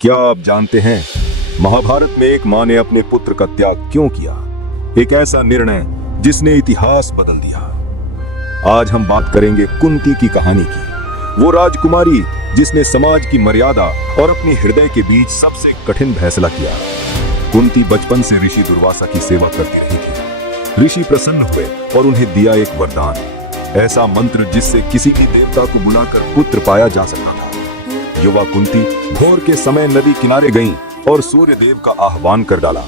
क्या आप जानते हैं महाभारत में एक माँ ने अपने पुत्र का त्याग क्यों किया? एक ऐसा निर्णय जिसने इतिहास बदल दिया। आज हम बात करेंगे कुंती की कहानी की, वो राजकुमारी जिसने समाज की मर्यादा और अपने हृदय के बीच सबसे कठिन फैसला किया। कुंती बचपन से ऋषि दुर्वासा की सेवा करती रही थी। ऋषि प्रसन्न हुए और उन्हें दिया एक वरदान, ऐसा मंत्र जिससे किसी भी देवता को बुलाकर पुत्र पाया जा सकता था। युवा कुंती भोर के समय नदी किनारे गईं और सूर्य देव का आह्वान कर डाला।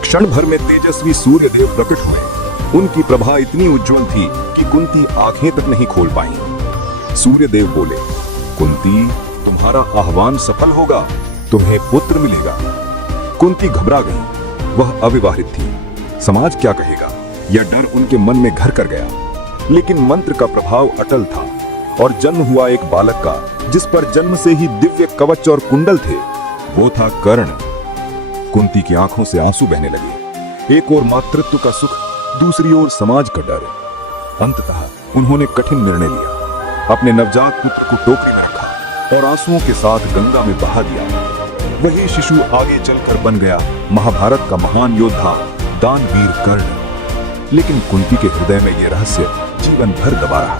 क्षण भर में तेजस्वी सूर्य देव प्रकट हुए। उनकी प्रभा इतनी उज्जवल थी कि कुंती आंखें तक नहीं खोल पाई। सूर्य देव बोले, कुंती, तुम्हारा आह्वान सफल होगा, तुम्हें पुत्र मिलेगा। कुंती घबरा गई। वह अविवाहित थी। समाज क्या कहेगा, यह डर उनके मन में घर कर गया। लेकिन मंत्र का प्रभाव अटल था और जन्म हुआ एक बालक का, जिस पर जन्म से ही दिव्य कवच और कुंडल थे। वो था कर्ण। कुंती की आंखों से आंसू बहने लगे। एक ओर मातृत्व का सुख, दूसरी ओर समाज का डर। अंततः उन्होंने कठिन निर्णय लिया। अपने नवजात पुत्र को टोकरी में रखा और आंसुओं के साथ गंगा में बहा दिया। वही शिशु आगे चलकर बन गया महाभारत का महान योद्धा दानवीर कर्ण। लेकिन कुंती के हृदय में यह रहस्य जीवन भर दबा रहा।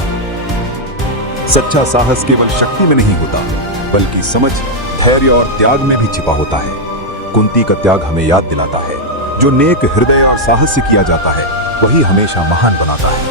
सच्चा साहस केवल शक्ति में नहीं होता, बल्कि समझ, धैर्य और त्याग में भी छिपा होता है। कुंती का त्याग हमें याद दिलाता है, जो नेक हृदय और साहस से किया जाता है, वही हमेशा महान बनाता है।